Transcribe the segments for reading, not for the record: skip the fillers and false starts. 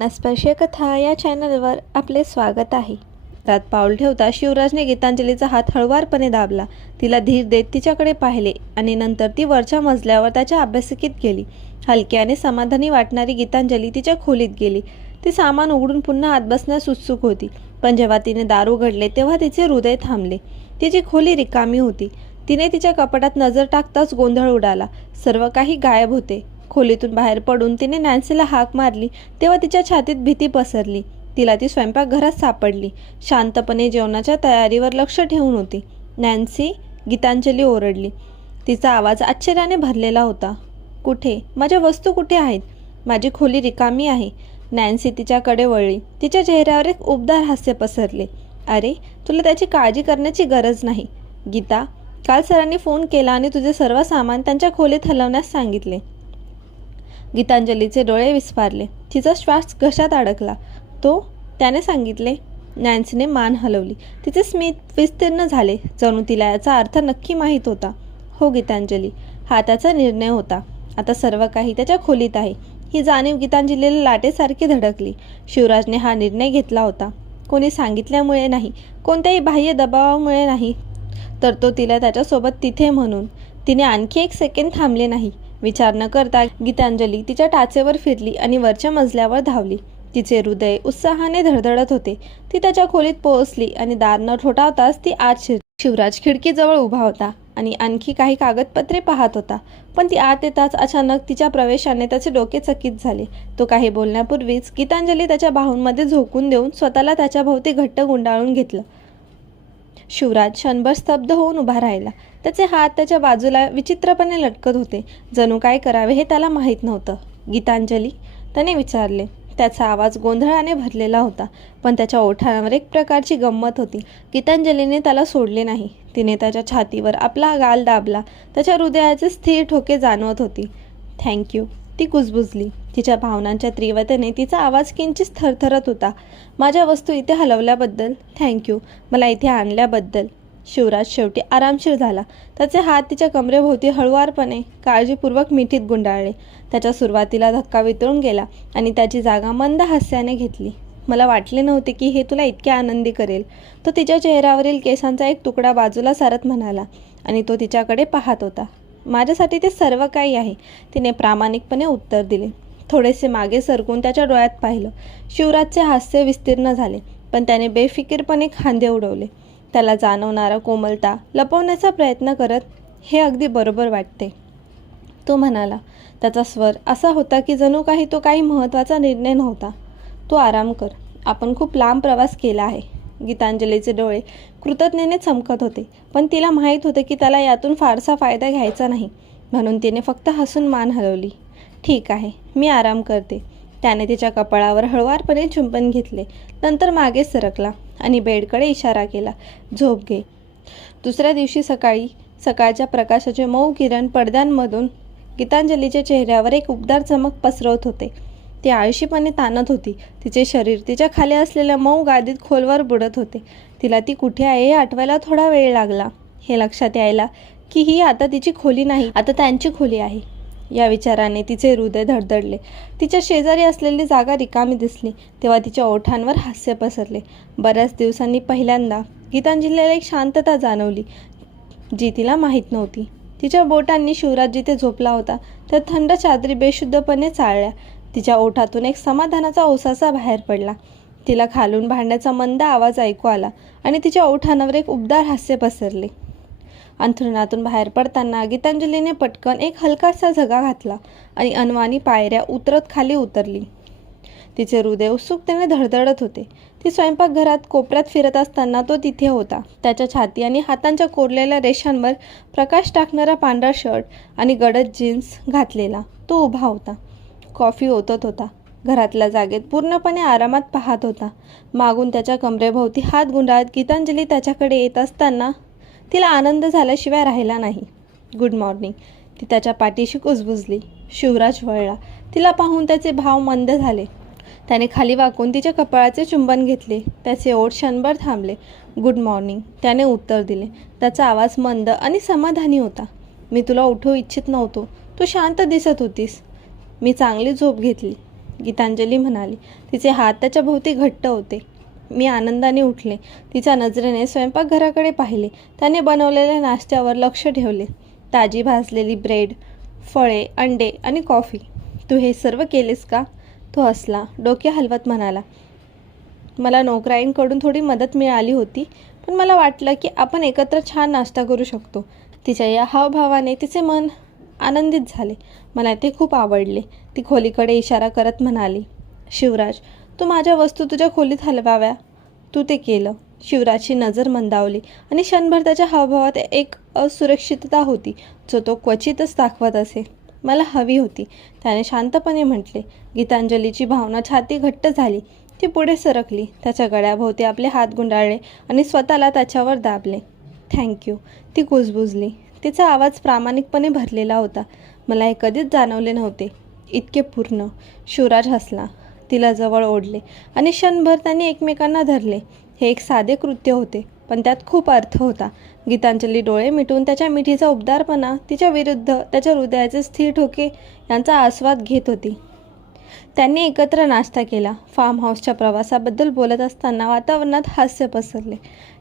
स्पर्श कथा या चॅनलवर आपले स्वागत आहे. त्यात पाऊल ठेवता शिवराजने गीतांजलीचा हात हळुवारपणे दाबला. तिला धीर देत तिच्याकडे पाहिले आणि नंतर ती वरच्या मजल्यावर त्याच्या अभ्यासिकेत गेली. हलकी आणि समाधानी वाटणारी गीतांजली तिच्या खोलीत गेली. ती सामान उघडून पुन्हा आत बसण्यास उत्सुक होती, पण जेव्हा तिने दार उघडले तेव्हा तिचे हृदय थांबले. तिची खोली रिकामी होती. तिने तिच्या कपाटात नजर टाकताच गोंधळ उडाला. सर्व काही गायब होते. खोलीतून बाहेर पडून तिने नॅन्सीला हाक मारली तेव्हा तिच्या छातीत भीती पसरली. तिला ती स्वयंपाकघरात सापडली. शांतपणे जेवणाच्या तयारीवर लक्ष ठेवून होती. नॅन्सी, गीतांजली ओरडली. तिचा आवाज आश्चर्याने भरलेला होता. कुठे? माझ्या वस्तू कुठे आहेत? माझी खोली रिकामी आहे. नॅन्सी तिच्याकडे वळली. तिच्या चेहऱ्यावर एक उबदार हास्य पसरले. अरे, तुला त्याची काळजी करण्याची गरज नाही. गीता, काल सरांनी फोन केला आणि तुझे सर्व सामान त्यांच्या खोलीत हलवण्यास सांगितले. गीतांजलीचे डोळे विस्फारले. तिचा श्वास घशात अडकला. तो? त्याने सांगितले? नॅन्सीने मान हलवली. तिचे स्मित विस्तीर्ण झाले, जणू तिला याचा अर्थ नक्की माहीत होता. हो गीतांजली, हा त्याचा निर्णय होता. आता सर्व काही त्याच्या खोलीत आहे. ही जाणीव गीतांजलीला लाटेसारखी धडकली. शिवराजने हा निर्णय घेतला होता. कोणी सांगितल्यामुळे नाही, कोणत्याही बाह्य दबावामुळे नाही, तर तो तिला त्याच्यासोबत तिथे म्हणून. तिने आणखी एक सेकंद थांबले नाही. विचार न करता गीतांजली तिच्या टाचेवर फिरली आणि वरच्या मजल्यावर धावली. तिचे हृदय उत्साहाने धडधडत होते. ती त्याच्या खोलीत पोहोचली आणि दार न ठोठावताच ती आत शिरली. शिवराज खिडकीजवळ उभा होता आणि आणखी काही कागदपत्रे पाहत होता. पण ती आत येताच अचानक तिच्या प्रवेशाने त्याचे डोके चकित झाले. तो काही बोलण्यापूर्वीच गीतांजली त्याच्या बाहूंमध्ये झोकून देऊन स्वतःला त्याच्या भोवती घट्ट गुंडाळून घेतलं. शिवराज क्षणभर स्तब्ध होऊन उभा राहिला. त्याचे हात त्याच्या बाजूला विचित्रपणे लटकत होते, जणू काय करावे हे त्याला माहीत नव्हतं. गीतांजली, त्याने विचारले. त्याचा आवाज गोंधळाने भरलेला होता, पण त्याच्या ओठांवर एक प्रकारची गंमत होती. गीतांजलीने त्याला सोडले नाही. तिने त्याच्या छातीवर आपला गाल दाबला. त्याच्या हृदयाचे स्थिर ठोके जाणवत होती. थँक्यू, ती कुजबुजली. तिच्या भावनांच्या तीव्रतेने तिचा आवाज किंचित थरथरत होता. माझ्या वस्तू इथे हलवल्याबद्दल थँक्यू, मला इथे आणल्याबद्दल. शिवराज शेवटी आरामशीर झाला. त्याचे हात तिच्या कमरेभोवती हळुवारपणे काळजीपूर्वक मिठीत गुंडाळले. त्याच्या सुरुवातीला धक्का वितळून गेला आणि त्याची जागा मंद हास्याने घेतली. मला वाटले नव्हते की हे तुला इतके आनंदी करेल, तो तिच्या चेहऱ्यावरील केसांचा एक तुकडा बाजूला सारत म्हणाला. आणि तो तिच्याकडे पाहत होता. माझ्यासाठी ते सर्व काही आहे, तिने प्रामाणिकपणे उत्तर दिले. थोडेसे मागे सरकून त्याच्या डोळ्यात पाहिलं. शिवराजचे हास्य विस्तीर्ण झाले, पण त्याने बेफिकीरपणे खांदे उडवले. त्याला जाणवणारा कोमलता लपवण्याचा प्रयत्न करत, हे अगदी बरोबर वाटते, तो म्हणाला. त्याचा स्वर असा होता की जणू काही तो काही महत्त्वाचा निर्णय नव्हता. तू आराम कर, आपण खूप लांब प्रवास केला आहे. गीतांजलीचे डोळे कृतज्ञतेने चमकत होते, पण तिला माहीत होते की त्याला यातून फारसा फायदा घ्यायचा नाही, म्हणून तिने फक्त हसून मान हलवली. ठीक आहे, मी आराम करते. त्याने तिच्या कपाळावर हळुवारपणे चुंबन घेतले. नंतर मागे सरकला आणि बेडकडे इशारा केला. झोप घे. दुसऱ्या दिवशी सकाळच्या प्रकाशाचे मऊ किरण पडद्यांमधून गीतांजलीच्या चेहऱ्यावर एक उबदार चमक पसरवत होते. ती आळशीपणे ताणत होती. तिचे शरीर तिच्या खाली असलेल्या मऊ गादीत खोलवर बुडत होते. तिला ती कुठे आहे हे आठवायला थोडा वेळ लागला. हे लक्षात यायला की ही आता तिची खोली नाही, आता त्यांची खोली आहे. या विचाराने तिचे हृदय धडधडले. तिच्या शेजारी असलेली जागा रिकामी दिसली तेव्हा तिच्या ओठांवर हास्य पसरले. बऱ्याच दिवसांनी पहिल्यांदा गीतांजलीला एक शांतता जाणवली, जी तिला माहीत नव्हती. तिच्या बोटांनी शिवराज जिथे झोपला होता त्या थंड चादरी बेशुद्धपणे चाळल्या. तिच्या ओठातून एक समाधानाचा ओसासा बाहेर पडला. तिला खालून भांड्याचा मंद आवाज ऐकू आला आणि तिच्या ओठांवर एक उबदार हास्य पसरले. अंथरुणातून बाहेर पडताना गीतांजलीने पटकन एक हलकासा झगा घातला आणि अनवाणी पायऱ्या उतरत खाली उतरली. तिचे हृदय उत्सुकतेने धडधडत होते. ती स्वयंपाकघरात कोपऱ्यात फिरत असताना तो तिथे होता. त्याच्या छाती आणि हातांच्या कोरलेल्या रेषांवर प्रकाश टाकणारा पांढरा शर्ट आणि गडद जीन्स घातलेला तो उभा होता. कॉफी ओतत होता. घरातल्या जागेत पूर्णपणे आरामात पाहत होता. मागून त्याच्या कमरेभोवती हात गुंडाळत गीतांजली त्याच्याकडे येत असताना तिला आनंद झाल्याशिवाय राहिला नाही. गुड मॉर्निंग, ती त्याच्या पाठीशी कुजबुजली. शिवराज वळला. तिला पाहून त्याचे भाव मंद झाले. त्याने खाली वाकून तिच्या कपाळाचे चुंबन घेतले. त्याचे ओठ क्षणभर थांबले. गुड मॉर्निंग, त्याने उत्तर दिले. त्याचा आवाज मंद आणि समाधानी होता. मी तुला उठवू इच्छित नव्हतो, तू शांत दिसत होतीस. मी चांगली झोप घेतली. गीतांजली म्हणाली. तिचे हात त्याच्या भोवती घट्ट होते. मी आनंदाने उठले. तिच्या नजरेने स्वयंपाकघराकडे पाहिले. त्याने बनवलेल्या नाश्त्यावर लक्ष ठेवले. ताजी भाजलेली ब्रेड, फळे, अंडे आणि कॉफी. तू हे सर्व केलेस का? तो हसला. डोके हलवत म्हणाला, मला नोकराईंकडून थोडी मदत मिळाली होती, पण मला वाटलं की आपण एकत्र छान नाश्ता करू शकतो. तिच्या या हावभावाने तिचे मन आनंदित झाले. मला ते खूप आवडले. ती खोलीकडे इशारा करत म्हणाली, शिवराज, तू माझ्या वस्तू तुझ्या खोलीत हलवाव्या. तू ते केलं. शिवराजची नजर मंदावली आणि क्षणभर त्याच्या हावभावात एक असुरक्षितता होती, जो तो क्वचितच दाखवत असे. मला हवी होती, त्याने शांतपणे म्हटले. गीतांजलीची भावना छाती घट्ट झाली. ती पुढे सरकली. त्याच्या गळ्याभोवती आपले हात गुंडाळले आणि स्वतःला त्याच्यावर दाबले. थँक्यू, ती कुजबुजली. तिचा आवाज प्रामाणिकपणे भरलेला होता. मला हे कधीच जाणवले नव्हते, इतके पूर्ण. शिवराज हसला. तिला जवळ ओढले आणि क्षणभर त्यांनी एकमेकांना धरले. हे एक साधे कृत्य होते, पण त्यात खूप अर्थ होता. गीतांजली डोळे मिटून त्याच्या मिठीचा उबदारपणा, तिच्या विरुद्ध त्याच्या हृदयाचे स्थिर ठोके यांचा आस्वाद घेत होती. त्यांनी एकत्र नाश्ता केला. फार्म हाऊसच्या प्रवासाबद्दल बोलत असताना वातावरणात हास्य पसरले.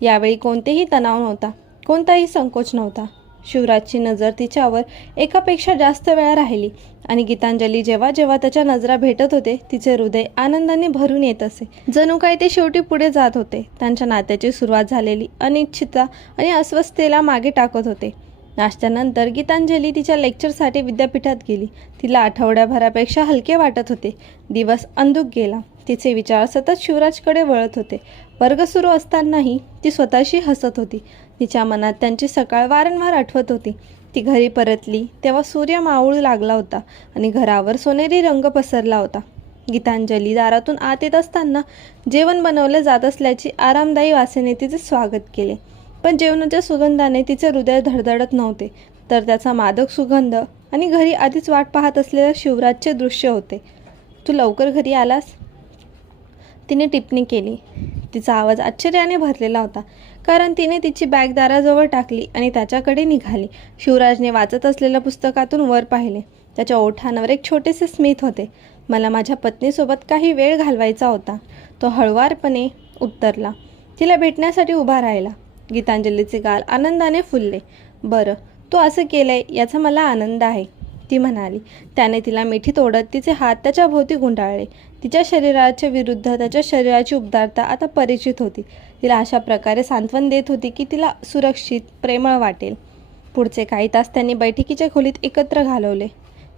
यावेळी कोणतेही तणाव नव्हता, कोणताही संकोच नव्हता. शिवराजची नजर तिच्यावर एकापेक्षा जास्त वेळा राहिली आणि गीतांजली जेव्हा जेव्हा त्याच्या नजरा भेटत होते, तिचे हृदय आनंदाने भरून येत असे. जणू काही ते शेवटी पुढे जात होते. त्यांच्या नात्याची सुरुवात झालेली अनिश्चितता आणि अस्वस्थतेला मागे टाकत होते. नाश्त्यानंतर गीतांजली तिच्या लेक्चरसाठी विद्यापीठात गेली. तिला आठवड्याभरापेक्षा हलके वाटत होते. दिवस अंधुक गेला. तिचे विचार सतत शिवराजकडे वळत होते. वर्ग सुरू असतानाही ती स्वतःशी हसत होती. तिच्या मनात त्यांची सकाळ वारंवार आठवत होती. ती घरी परतली तेव्हा सूर्य मावळू लागला होता आणि घरावर सोनेरी रंग पसरला होता. गीतांजली दारातून आत येत असताना जेवण बनवले जात असल्याची आरामदायी वासेने तिचे स्वागत केले. पण जेवणाच्या सुगंधाने तिचे हृदय धडधडत नव्हते, तर त्याचा मादक सुगंध आणि घरी आधीच वाट पाहत असलेल्या शिवराजचे दृश्य होते. तू लवकर घरी आलास? तिने टिप्पणी केली. तिचा आवाज आश्चर्याने भरलेला होता, कारण तिने तिची बॅग दाराजवळ टाकली आणि त्याच्याकडे निघाली. शिवराजने वाचत असलेल्या पुस्तकातून वर पाहिले. त्याच्या ओठांवर एक छोटेसे स्मित होते. मला माझ्या पत्नीसोबत काही वेळ घालवायचा होता, तो हळुवारपणे उत्तरला. तिला भेटण्यासाठी उभा राहिला. गीतांजलीचे गाल आनंदाने फुलले. बरं, तू असं केलंय याचा मला आनंद आहे, ती म्हणाली. त्याने तिला मिठीत ओढत तिचे हात त्याच्या भोवती गुंडाळले. तिच्या शरीराच्या विरुद्ध त्याच्या शरीराची उबदारता आता परिचित होती. तिला अशा प्रकारे सांत्वन देत होती की तिला सुरक्षित, प्रेमळ वाटेल. पुढचे काही तास त्यांनी बैठकीच्या खोलीत एकत्र घालवले.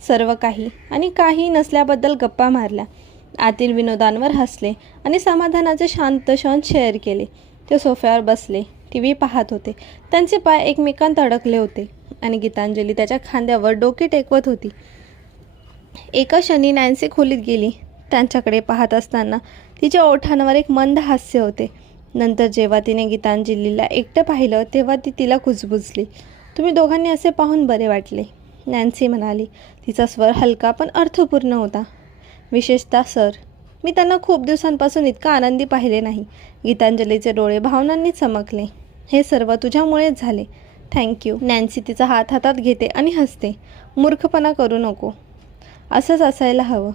सर्व काही आणि काही नसल्याबद्दल गप्पा मारल्या. आतील विनोदांवर हसले आणि समाधानाचे शांत क्षण शेअर केले. ते सोफ्यावर बसले, टीव्ही पाहत होते. त्यांचे पाय एकमेकांत अडकले होते आणि गीतांजली त्याच्या खांद्यावर डोके टेकवत होती. एका क्षणी नॅन्सी खोलीत गेली. त्यांच्याकडे पाहत असताना तिच्या ओठांवर एक मंद हास्य होते. नंतर जेव्हा तिने गीतांजलीला एकटं पाहिलं तेव्हा ती तिला कुजबुजली. तुम्ही दोघांनी असे पाहून बरे वाटले, नॅन्सी म्हणाली. तिचा स्वर हलका पण अर्थपूर्ण होता. विशेषतः सर, मी त्यांना खूप दिवसांपासून इतका आनंदी पाहिले नाही. गीतांजलीचे डोळे भावनांनी चमकले. हे सर्व तुझ्यामुळेच झाले. थँक्यू. नॅन्सी तिचा हात हातात घेते आणि हसते. मूर्खपणा करू नको, असंच असायला हवं.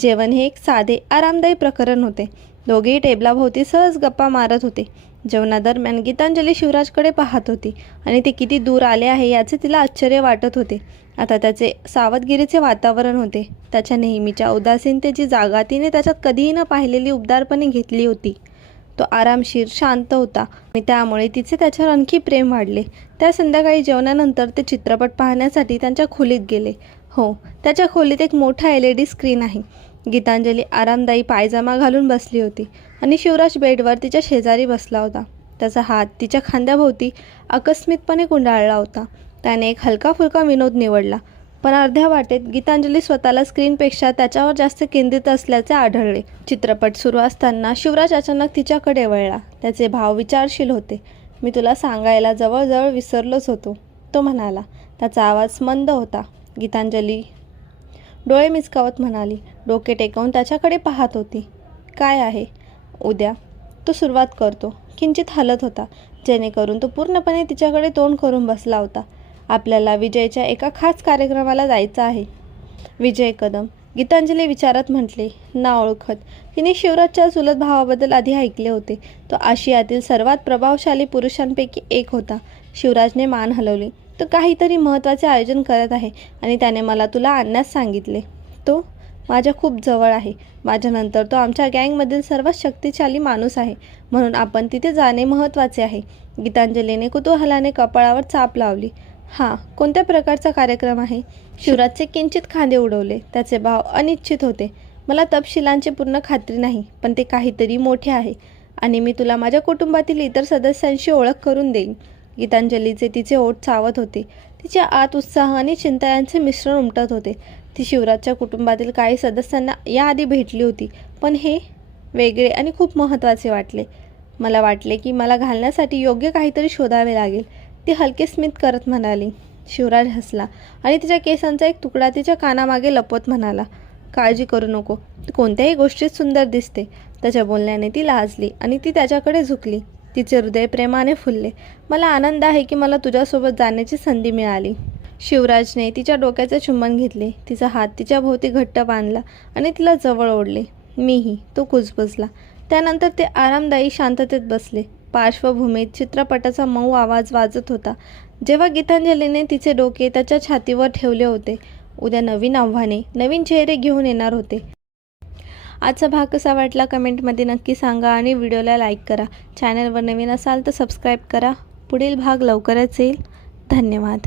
जेवण हे एक साधे, आरामदायी प्रकरण होते. दोघेही टेबलाभोवती सहज गप्पा मारत होते. जेवणादरम्यान गीतांजली शिवराजकडे पाहत होती आणि ते किती दूर आले आहे याचे तिला आश्चर्य वाटत होते. आता त्याचे सावधगिरीचे वातावरण होते. त्याच्या नेहमीच्या उदासीनतेची जागा तिने त्याच्यात कधीही न पाहिलेली उबदारपणे घेतली होती. तो आरामशीर, शांत होता आणि त्यामुळे तिचे त्याच्यावर आणखी प्रेम वाढले. त्या संध्याकाळी जेवणानंतर ते चित्रपट पाहण्यासाठी त्यांच्या खोलीत गेले. हो, त्याच्या खोलीत एक मोठा LED स्क्रीन आहे. गीतांजली आरामदायी पायजामा घालून बसली होती आणि शिवराज बेडवर तिच्या शेजारी बसला होता. त्याचा हात तिच्या खांद्याभोवती आकस्मिकपणे गुंडाळला होता. त्याने एक हलका फुलका विनोद निवडला, पण अर्ध्या वाटेत गीतांजली स्वतःला स्क्रीनपेक्षा त्याच्यावर जास्त केंद्रित असल्याचे आढळले. चित्रपट सुरू असताना शिवराज अचानक तिच्याकडे वळला. त्याचे भाव विचारशील होते. मी तुला सांगायला जवळजवळ विसरलोच होतो, तो म्हणाला. त्याचा आवाज मंद होता. गीतांजली डोळे मिचकावत म्हणाली. डोके टेकवून त्याच्याकडे पाहत होती. काय आहे? उद्या, तो सुरुवात करतो. किंचित हलत होता, जेणेकरून तो पूर्णपणे तिच्याकडे तोंड करून बसला होता. आपल्याला विजयच्या एका खास कार्यक्रमाला जायचं आहे. विजय कदम, गीतांजली विचारत म्हटले, ना ओळखत. तिने शिवराजच्या चुलत भावाबद्दल आधी ऐकले होते. तो आशियातील सर्वात प्रभावशाली पुरुषांपैकी एक होता. शिवराजने मान हलवली. तो काहीतरी महत्त्वाचे आयोजन करत आहे आणि त्याने मला तुला आणण्यास सांगितले. तो माझ्या खूप जवळ आहे. माझ्यानंतर तो आमच्या गँगमधील सर्वात शक्तिशाली माणूस आहे, म्हणून आपण तिथे जाणे महत्त्वाचे आहे. गीतांजलीने कुतूहलाने कपाळावर चाप लावली. हां, कोणत्या प्रकारचा कार्यक्रम आहे? शिवराजचे किंचित खांदे उडवले. त्याचे भाव अनिश्चित होते. मला तपशिलांची पूर्ण खात्री नाही, पण ते काहीतरी मोठे आहे आणि मी तुला माझ्या कुटुंबातील इतर सदस्यांशी ओळख करून देईन. गीतांजलीचे तिचे ओठ चावत होते. तिच्या आत उत्साह आणि चिंता यांचे मिश्रण उमटत होते. ती शिवराजच्या कुटुंबातील काही सदस्यांना याआधी भेटली होती, पण हे वेगळे आणि खूप महत्त्वाचे वाटले. मला वाटले की मला घालण्यासाठी योग्य काहीतरी शोधावे लागेल, ती हलके स्मित करत म्हणाली. शिवराज हसला आणि तिच्या केसांचा एक तुकडा तिच्या कानामागे लपवत म्हणाला, काळजी करू नको, ती कोणत्याही गोष्टीत सुंदर दिसते. त्याच्या बोलण्याने ती लाजली आणि ती त्याच्याकडे झुकली. तिचे हृदय प्रेमाने फुलले. मला आनंद आहे की मला तुझ्यासोबत जाण्याची संधी मिळाली. शिवराजने तिच्या डोक्याचे चुंबन घेतले. तिचा हात तिच्या भोवती घट्ट बांधला आणि तिला जवळ ओढले. मीही, तो कुजबुजला. त्यानंतर ते आरामदायी शांततेत बसले. पार्श्वभूमीत चित्रपटाचा मऊ आवाज वाजत होता. जेव्हा गीतांजलीने तिचे डोके त्याच्या छातीवर ठेवले होते. उद्या नवीन आव्हाने, नवीन चेहरे घेऊन येणार होते. आजचा भाग कसा वाटला कमेंटमध्ये नक्की सांगा आणि व्हिडिओला लाईक करा. चॅनलवर नवीन असाल तर सबस्क्राईब करा. पुढील भाग लवकरच येईल. धन्यवाद.